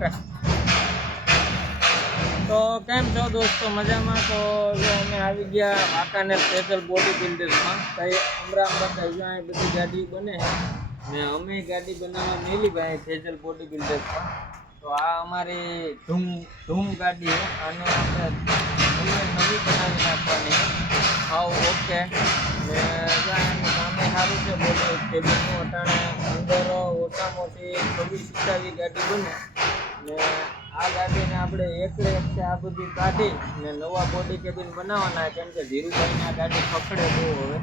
Okay તો કેમ છો દોસ્તો, મજામાં? તો જો અમે આવી ગયા વાંકાનેર સ્પેશિયલ બોડી બિલ્ડર્સમાં. કઈ અમરામ બધા અહીં બધી ગાડી બને ને અમે ગાડી બનાવવા મેલી ભાઈ સ્પેશિયલ બોડી બિલ્ડર્સમાં. તો આ અમારી ધૂમ ગાડી છે. આને આપણે નવી બનાવી નાખવાની હાવ ઓકે ને એનું કામે સારું છે. બોડી કેબિનનું અટાણે અંદર ઓછામાં ઓછી 26-27 ગાડી બને ને આ ગાડીને આપણે એકલે એકસે આ બધી કાઢી ને નવા બોડી કેબિન બનાવવાના. કેમ કે ધીરુભાઈને આ ગાડી પકડે બહુ હવે,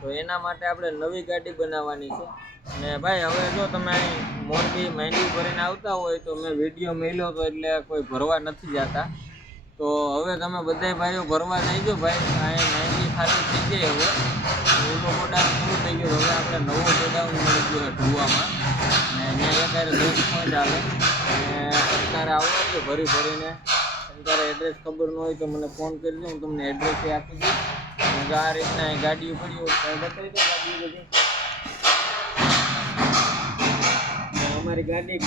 તો એના માટે આપણે નવી ગાડી બનાવવાની છે. ને ભાઈ હવે જો તમે મોરબી માંડવી ભરીને આવતા હોય તો મેં વિડીયો મેલ્યો તો એટલે કોઈ ભરવા નથી જતા. તો હવે તમે બધા ભાઈઓ ભરવા જઈજો ભાઈ. અહીં માંડવી ખાલી થઈ ગઈ. હવે ઓલો ગોડાઉન પૂરું થઈ ગયું. હવે આપણે નવો ગોડાઉન મળી ગયો ઢુવામાં ને અહીંયા અત્યારે 10 પોઈન્ટ આવે ને અત્યારે આવો છો ભરીને. તમારે એડ્રેસ ખબર ન હોય તો મને ફોન કરજો, હું તમને એડ્રેસ આપી દઈશ. અને આ રીતના ગાડીઓ પડી હોય બતાવી દો ગાડીઓ બધી. અમારી ગાડી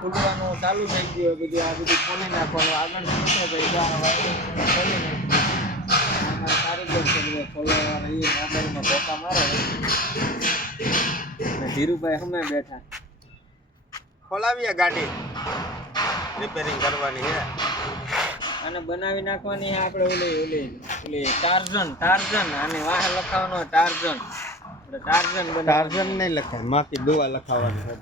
ફૂટવાનું ચાલુ થઈ ગયું બધું. આ બધું ખોલી નાખવાનું. આગળ શું છે ભાઈ, ખોલી નાખી કારીગર છે બધા ખોલવા રહીએ. મોબાઈલમાં ધોકા મારે ને ધીરુભાઈ અમે બેઠા ખોલાવીએ ગાડી રિપેરિંગ કરવાની છે અને બનાવી નાખવાની છે આપણે. ઓલી ટાર્ઝન અને વાહ લખાવવાનો ટાર્ઝન. આપણે ટાર્ઝન નહીં લખાય, માથી દુઆ લખાવવાની છે.